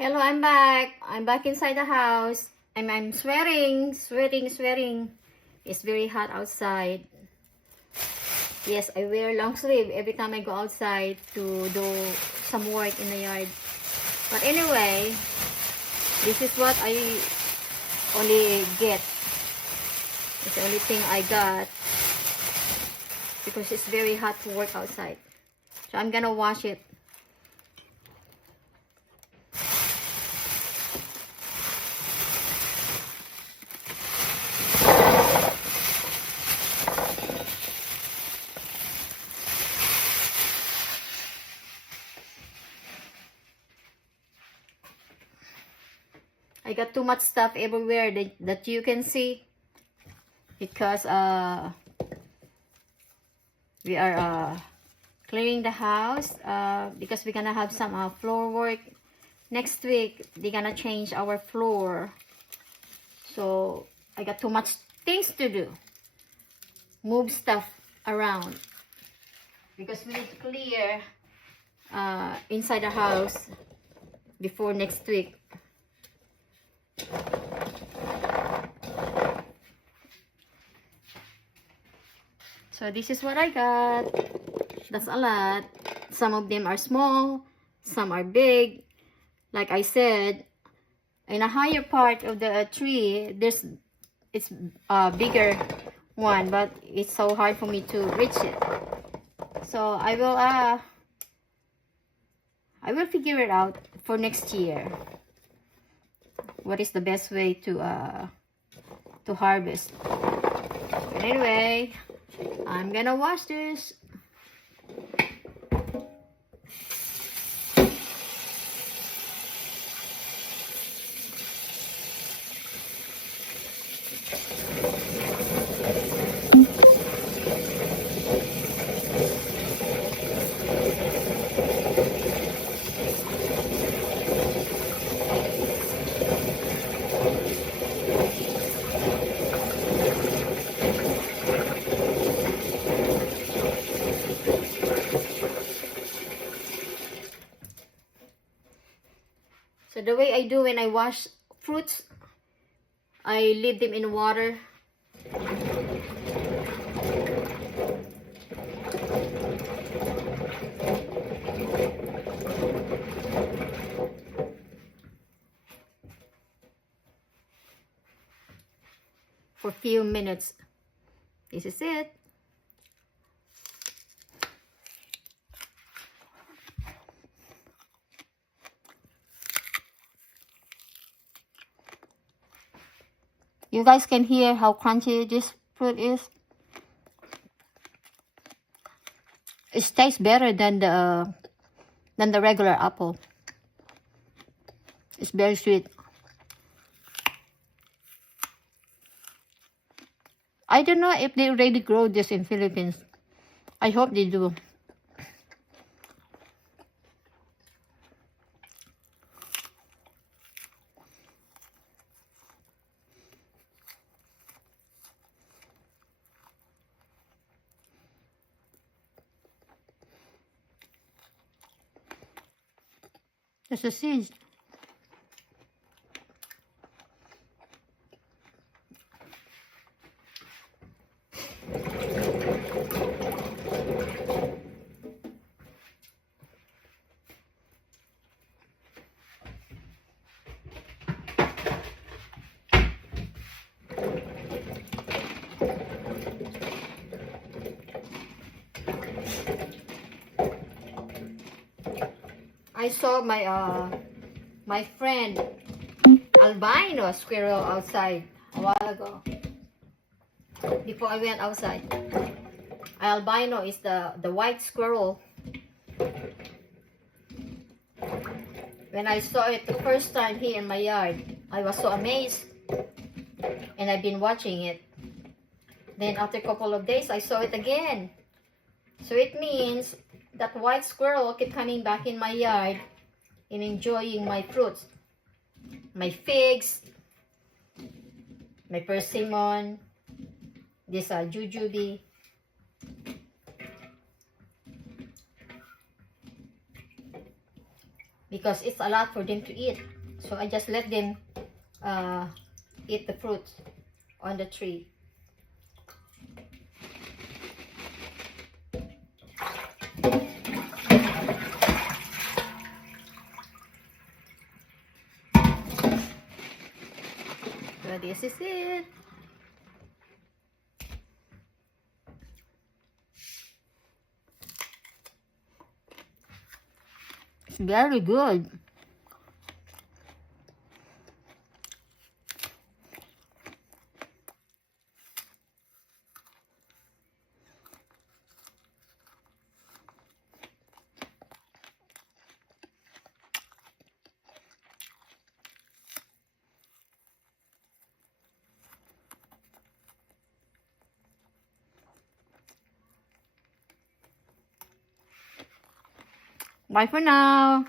Hello, I'm back. I'm back inside the house. I'm sweating. It's very hot outside. Yes, I wear long sleeve every time I go outside to do some work in the yard. But anyway, this is what I only get. It's the only thing I got because it's very hot to work outside. So I'm gonna wash it. I got too much stuff everywhere that you can see because we are cleaning the house because we're gonna have some floor work next week. They're gonna change our floor, so I got too much things to do, move stuff around because we need to clear inside the house before next week. So this is what I got. That's a lot. Some of them are small, some are big. Like I said, in a higher part of the tree, it's a bigger one, but it's so hard for me to reach it. So I will figure it out for next year. What is the best way to harvest? But anyway, I'm gonna wash this. So the way I do when I wash fruits, I leave them in water. For a few minutes. This is it. You guys can hear how crunchy this fruit is. It tastes better than the regular apple. It's very sweet. I don't know if they already grow this in Philippines. I hope they do. That's the seeds. I saw my friend albino squirrel outside a while ago. Before I went outside. Albino is the white squirrel. When I saw it the first time here in my yard, I was so amazed. And I've been watching it. Then after a couple of days, I saw it again. So it means that white squirrel keep coming back in my yard and enjoying my fruits. My figs, my persimmon, this jujube. because it's a lot for them to eat. So I just let them eat the fruits on the tree. So this is it. It's very good. Bye for now.